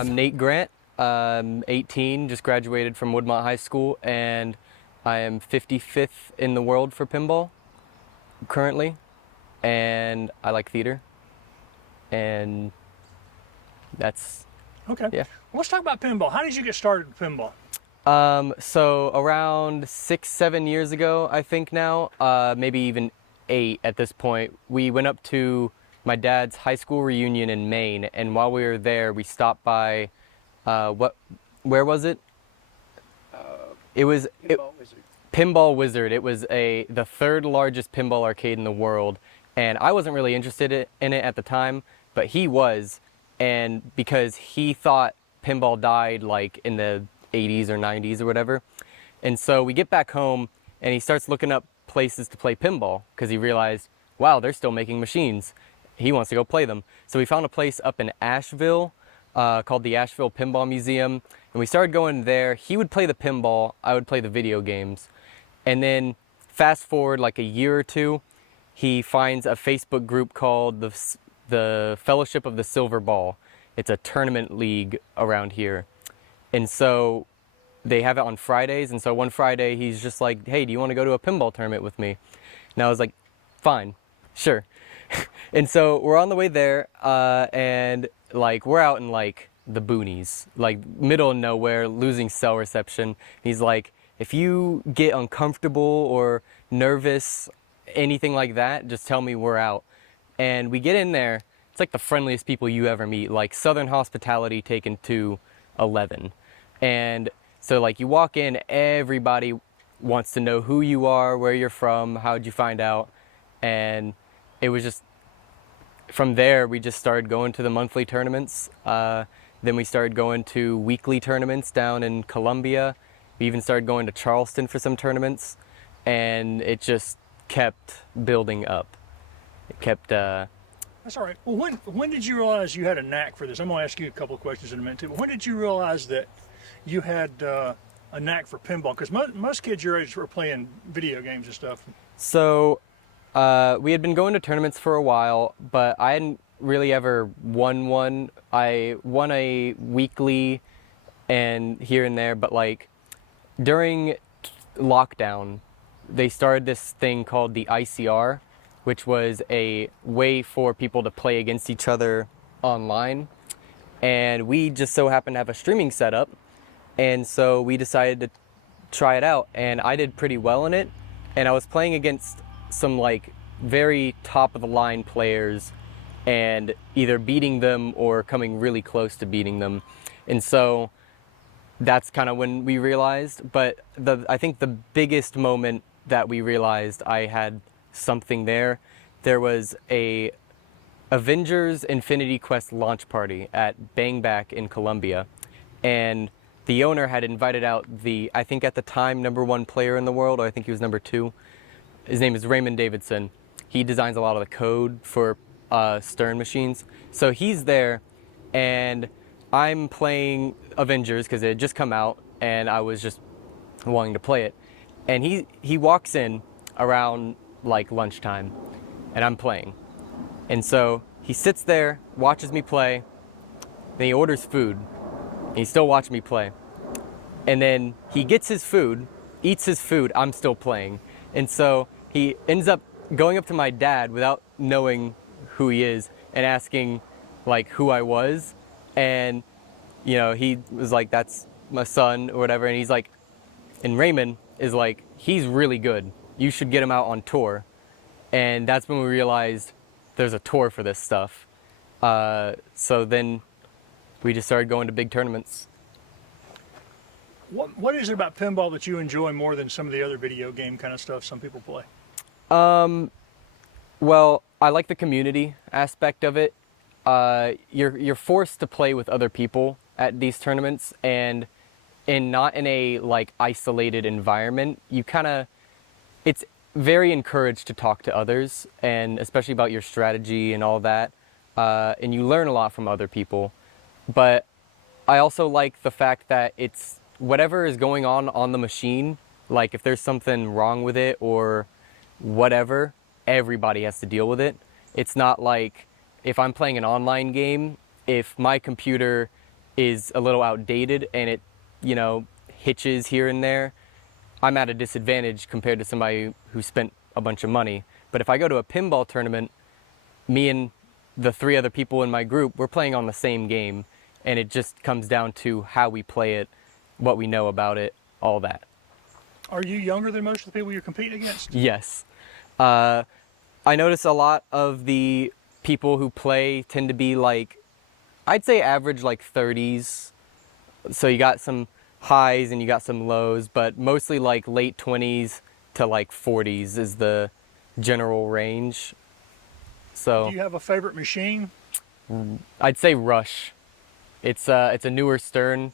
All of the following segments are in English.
I'm Nate Grant. I'm 18, just graduated from Woodmont High School, and I am 55th in the world for pinball currently, and I like theater, and that's, Okay. yeah. Well, let's talk about pinball. How did you get started with pinball? So around 6, 7 years ago, I think now, maybe even 8 at this point, we went up to my dad's high school reunion in Maine, and while we were there, we stopped by, where was it? It was Pinball Wizard. It was the third largest pinball arcade in the world, and I wasn't really interested in it at the time, but he was, and because he thought pinball died like in the 80s or 90s or whatever. And so we get back home and he starts looking up places to play pinball because he realized, wow, they're still making machines. He wants to go play them. So we found a place up in Asheville called the Asheville Pinball Museum, and we started going there. He would play the pinball, I would play the video games. And then fast forward like a year or two, he finds a Facebook group called the Fellowship of the Silver Ball. It's a tournament league around here. And so they have it on Fridays, and so one Friday he's just like, hey, do you want to go to a pinball tournament with me? And I was like, fine, sure. And so we're on the way there, and like we're out in like the boonies, like middle of nowhere, losing cell reception. He's like, if you get uncomfortable or nervous, anything like that, just tell me, we're out. And we get in there, it's like the friendliest people you ever meet, like Southern hospitality taken to 11. And so like you walk in, everybody wants to know who you are, where you're from, how'd you find out. And it was just, from there we just started going to the monthly tournaments. Then we started going to weekly tournaments down in Columbia. We even started going to Charleston for some tournaments, and it just kept building up. It kept That's all right. Well, when did you realize you had a knack for this? I'm going to ask you a couple of questions in a minute too. But when did you realize that you had a knack for pinball? Because most kids your age were playing video games and stuff. So we had been going to tournaments for a while, but I hadn't really ever won one. I won a weekly and here and there, but like during lockdown, they started this thing called the ICR, which was a way for people to play against each other online. And we just so happened to have a streaming setup, and so we decided to try it out, and I did pretty well in it, and I was playing against some like very top of the line players and either beating them or coming really close to beating them. And so that's kind of when we realized, but I think the biggest moment that we realized I had something there was a Avengers Infinity Quest launch party at Bang Back in Columbia, and the owner had invited out I think at the time #1 player in the world, or I think he was #2. His name is Raymond Davidson. He designs a lot of the code for Stern machines. So he's there, and I'm playing Avengers because it had just come out, and I was just wanting to play it. And he walks in around like lunchtime, and I'm playing. And so he sits there, watches me play, then he orders food, and he's still watching me play. And then he gets his food, eats his food, I'm still playing. And so he ends up going up to my dad without knowing who he is and asking like who I was. And, you know, he was like, that's my son or whatever. And he's like, and Raymond is like, he's really good. You should get him out on tour. And that's when we realized there's a tour for this stuff. So then we just started going to big tournaments. What is it about pinball that you enjoy more than some of the other video game kind of stuff some people play? Well, I like the community aspect of it. You're forced to play with other people at these tournaments, and not in a like isolated environment. It's very encouraged to talk to others, and especially about your strategy and all that. And you learn a lot from other people. But I also like the fact that it's whatever is going on the machine, like if there's something wrong with it or whatever, everybody has to deal with it. It's not like if I'm playing an online game, if my computer is a little outdated and it, you know, hitches here and there, I'm at a disadvantage compared to somebody who spent a bunch of money. But if I go to a pinball tournament, me and the 3 other people in my group, we're playing on the same game, and it just comes down to how we play it, what we know about it, all that. Are you younger than most of the people you're competing against? Yes. I notice a lot of the people who play tend to be like, I'd say average like 30s. So you got some highs and you got some lows, but mostly like late 20s to like 40s is the general range. So Do you have a favorite machine? I'd say Rush. It's a newer Stern,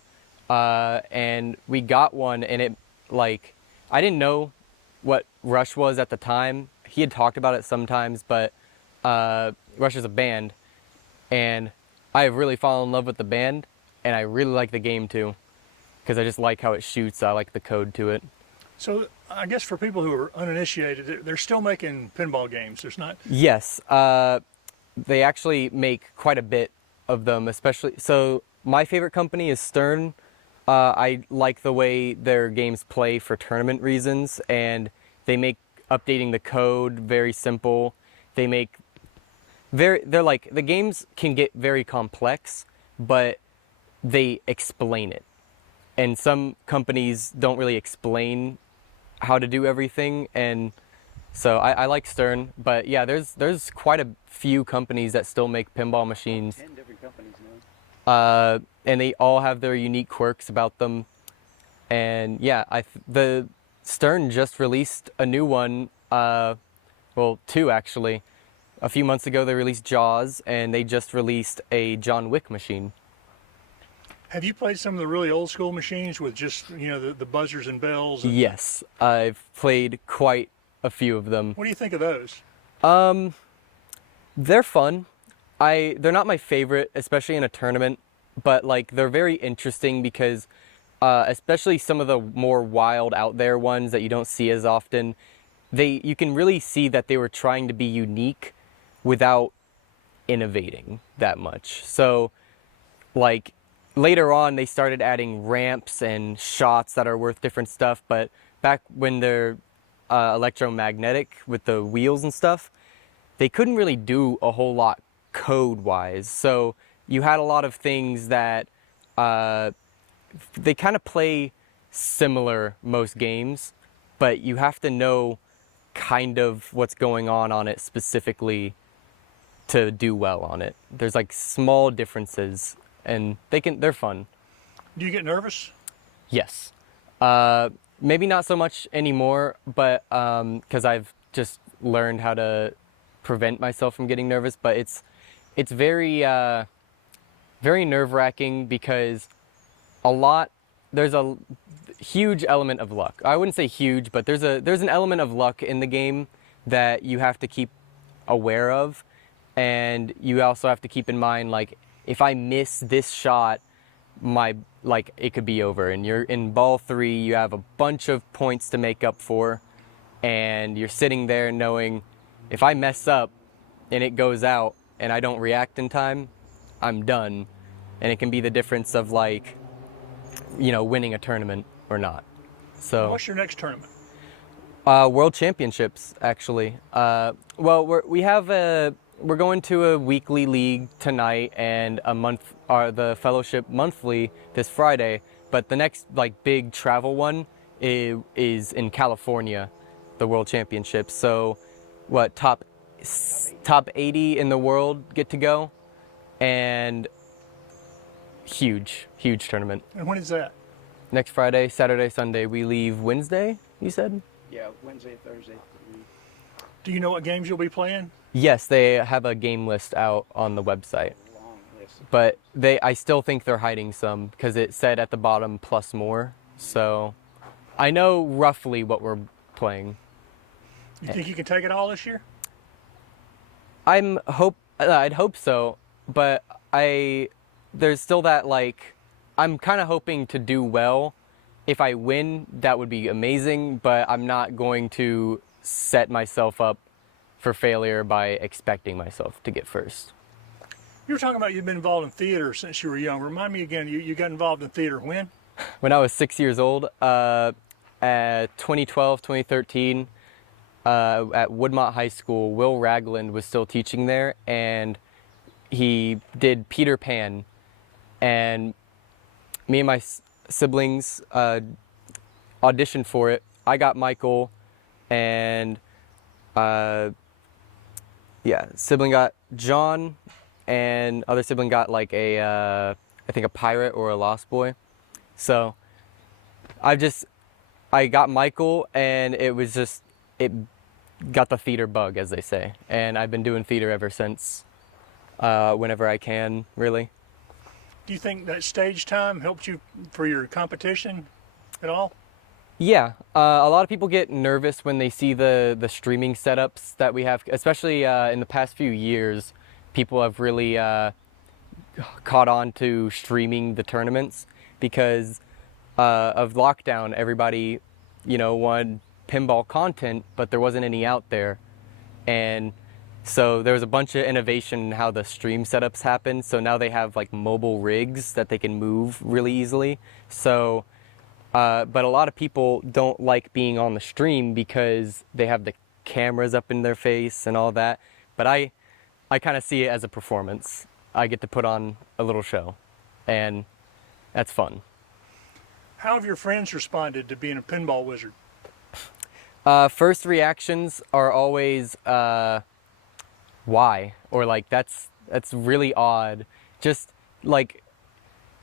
and we got one, and it, like, I didn't know what Rush was at the time. He had talked about it sometimes, but Rush is a band, and I have really fallen in love with the band, and I really like the game too, because I just like how it shoots. I like the code to it. So I guess for people who are uninitiated, they're still making pinball games. There's not. Yes, they actually make quite a bit of them, especially. So my favorite company is Stern. I like the way their games play for tournament reasons, and they make updating the code very simple. They make they're like, the games can get very complex, but they explain it. And some companies don't really explain how to do everything, and so I like Stern. But yeah, there's quite a few companies that still make pinball machines. 10 different companies now. And they all have their unique quirks about them. And yeah, the Stern just released a new one, well, 2 actually. A few months ago they released Jaws, and they just released a John Wick machine. Have you played some of the really old school machines with just, you know, the buzzers and bells? Yes, I've played quite a few of them. What do you think of those? They're fun. They're not my favorite, especially in a tournament, but like they're very interesting because especially some of the more wild out there ones that you don't see as often, you can really see that they were trying to be unique without innovating that much. So like later on they started adding ramps and shots that are worth different stuff, but back when they're electromagnetic with the wheels and stuff, they couldn't really do a whole lot code-wise. So you had a lot of things that they kind of play similar most games, but you have to know kind of what's going on it specifically to do well on it. There's like small differences, and they're fun. Do you get nervous? Yes. Maybe not so much anymore, but because I've just learned how to prevent myself from getting nervous. But it's very very nerve-wracking because there's a huge element of luck. I wouldn't say huge, but there's an element of luck in the game that you have to keep aware of, and you also have to keep in mind, like, if I miss this shot, it could be over. And you're in ball 3, you have a bunch of points to make up for, and you're sitting there knowing if I mess up and it goes out and I don't react in time, I'm done. And it can be the difference of, like, you know, winning a tournament or not. So What's your next tournament? World Championships, actually. Well, we're going to a weekly league tonight, and the fellowship monthly this Friday. But the next like big travel one is in California, the World Championships. So, top 80 in the world get to go, and huge tournament. And when is that? Next Friday, Saturday, Sunday. We leave Wednesday, you said? Yeah, Wednesday, Thursday. Do you know what games you'll be playing? Yes, they have a game list out on the website. Long list. But I still think they're hiding some because it said at the bottom plus more. So I know roughly what we're playing. You think you can take it all this year? I'd hope so, but there's still that, like, I'm kind of hoping to do well. If I win, that would be amazing, but I'm not going to set myself up for failure by expecting myself to get first. You were talking about you've been involved in theater since you were young. Remind me again, you got involved in theater when? When I was 6 years old, at 2012, 2013, at Woodmont High School, Will Ragland was still teaching there, and he did Peter Pan, and me and my siblings auditioned for it. I got Michael, and sibling got John, and other sibling got like I think a pirate or a lost boy. So I got Michael, and it got the theater bug, as they say, and I've been doing theater ever since. Whenever I can, really. Do you think that stage time helped you for your competition at all? Yeah, a lot of people get nervous when they see the streaming setups that we have, especially in the past few years. People have really caught on to streaming the tournaments because of lockdown. Everybody, wanted pinball content, but there wasn't any out there, and so there was a bunch of innovation in how the stream setups happen. So now they have like mobile rigs that they can move really easily. So, but a lot of people don't like being on the stream because they have the cameras up in their face and all that. But I kind of see it as a performance. I get to put on a little show, and that's fun. How have your friends responded to being a pinball wizard? First reactions are always, why? Or like, that's really odd. Just like,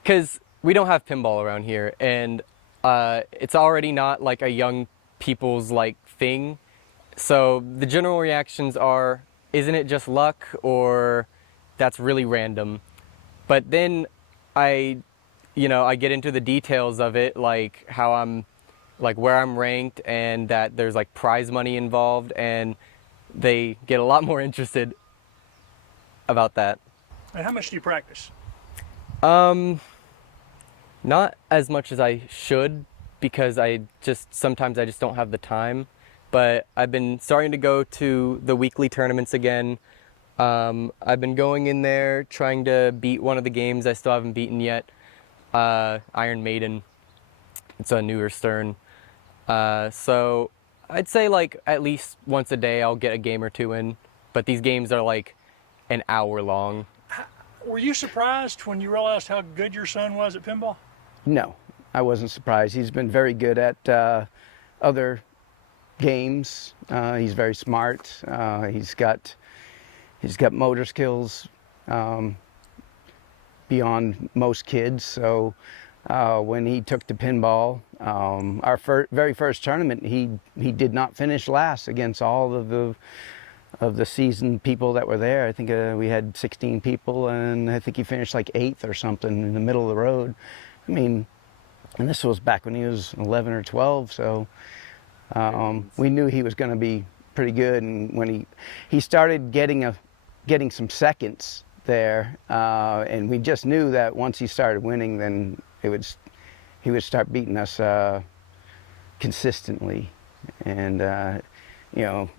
cause we don't have pinball around here, and it's already not like a young people's like thing. So the general reactions are, isn't it just luck, or that's really random? But then I get into the details of it, like how I'm, like where I'm ranked, and that there's like prize money involved, and they get a lot more interested about that. And how much do you practice? Not as much as I should, because sometimes I just don't have the time. But I've been starting to go to the weekly tournaments again. I've been going in there trying to beat one of the games I still haven't beaten yet. Iron Maiden. It's a newer Stern. So I'd say like at least once a day I'll get a game or two in, but these games are like an hour long. Were you surprised when you realized how good your son was at pinball? No, I wasn't surprised. He's been very good at other games. He's very smart. He's got motor skills beyond most kids. So when he took to pinball, our very first tournament, he did not finish last against all of the seasoned people that were there. I think we had 16 people, and I think he finished like 8th or something in the middle of the road. I mean, and this was back when he was 11 or 12, so we knew he was going to be pretty good. And when he started getting some seconds there, and we just knew that once he started winning, then he would start beating us consistently. And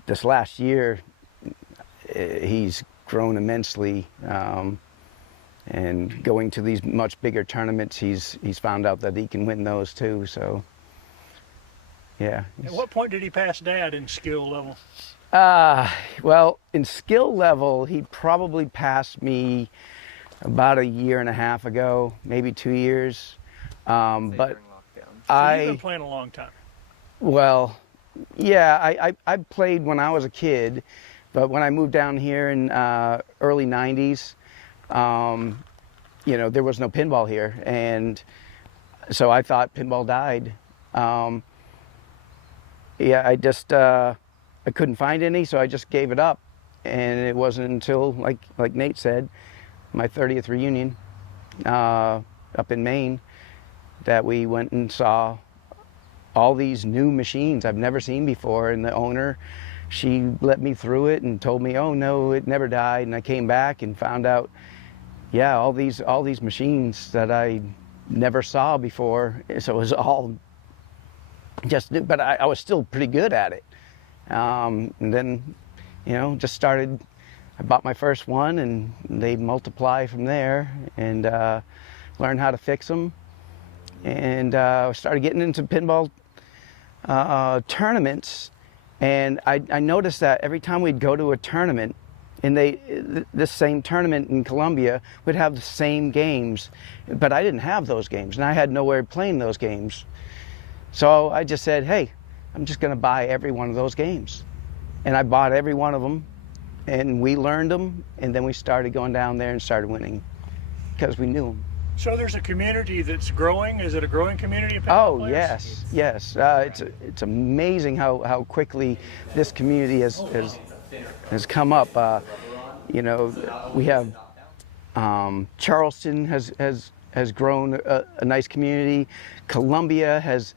this last year, he's grown immensely, and going to these much bigger tournaments, he's found out that he can win those too. So yeah. At what point did he pass Dad in skill level? Well, in skill level, he probably passed me about a year and a half ago, maybe 2 years. But So you've been playing a long time. Well, yeah, I played when I was a kid, but when I moved down here in early 90s, there was no pinball here, and so I thought pinball died. I couldn't find any, so I just gave it up, and it wasn't until, like Nate said, my 30th reunion up in Maine, that we went and saw all these new machines I've never seen before, and the owner, she let me through it and told me, oh no, it never died. And I came back and found out, yeah, all these machines that I never saw before. So it was all just new, but I was still pretty good at it. And then, just started I bought my first one, and they multiply from there, and learn how to fix them. And started getting into pinball tournaments, and I noticed that every time we'd go to a tournament, and this same tournament in Columbia would have the same games, but I didn't have those games, and I had nowhere playing those games. So I just said, hey, I'm just going to buy every one of those games. And I bought every one of them, and we learned them, and then we started going down there and started winning because we knew them. So there's a community that's growing. Is it a growing community of pinball players? Yes. It's amazing how quickly this community has come up. You know, we have Charleston has grown a nice community. Columbia has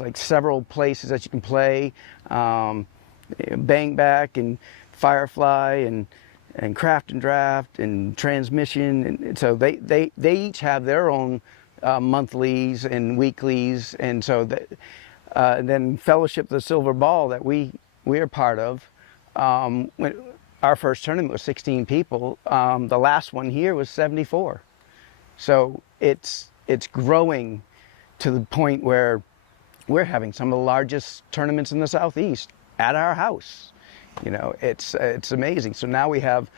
like several places that you can play. Bang Back and Firefly and Craft and Draft and Transmission, and so they each have their own monthlies and weeklies, and so then Fellowship of the Silver Ball that we are part of. When our first tournament was 16 people, the last one here was 74. So it's growing to the point where we're having some of the largest tournaments in the Southeast at our house. You know, it's amazing. So now we have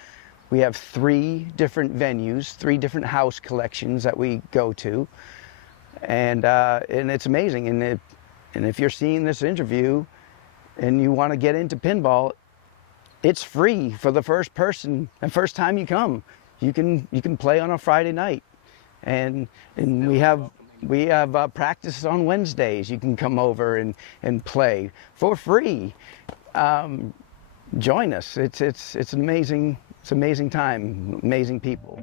3 different venues, 3 different house collections that we go to, and it's amazing. And if you're seeing this interview and you want to get into pinball, it's free for the first person. The first time you come, you can play on a Friday night, and we have practice on Wednesdays. You can come over and play for free. Join us. It's an amazing time, amazing people.